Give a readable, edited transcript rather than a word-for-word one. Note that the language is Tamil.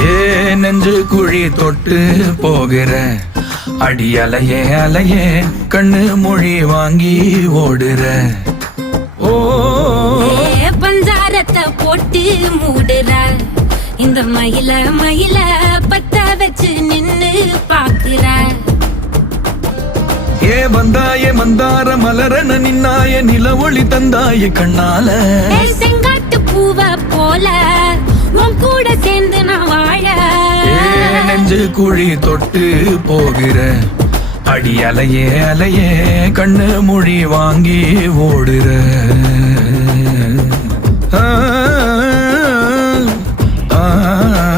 ஏ நெஞ்சு குழி தொட்டு போகிற அடி அலையே அலையே கண்ணு மொழி வாங்கி ஓடுற. ஓ பஞ்சாரத்தை போட்டு மூடுற இந்த மயில மயில பத்த வச்சு நின்னு பாக்குற. ஏ வந்தாய மந்தார மலரன நின்னாய நில ஒளி தந்தாய கண்ணால. செங்காட்டு பூவ போல உன் கூட சேர்ந்து நான் வாழ. நெஞ்சு குழி தொட்டு போகிற அடி அலையே அலையே கண்ணு மொழி வாங்கி ஓடுற. ஆ ஆ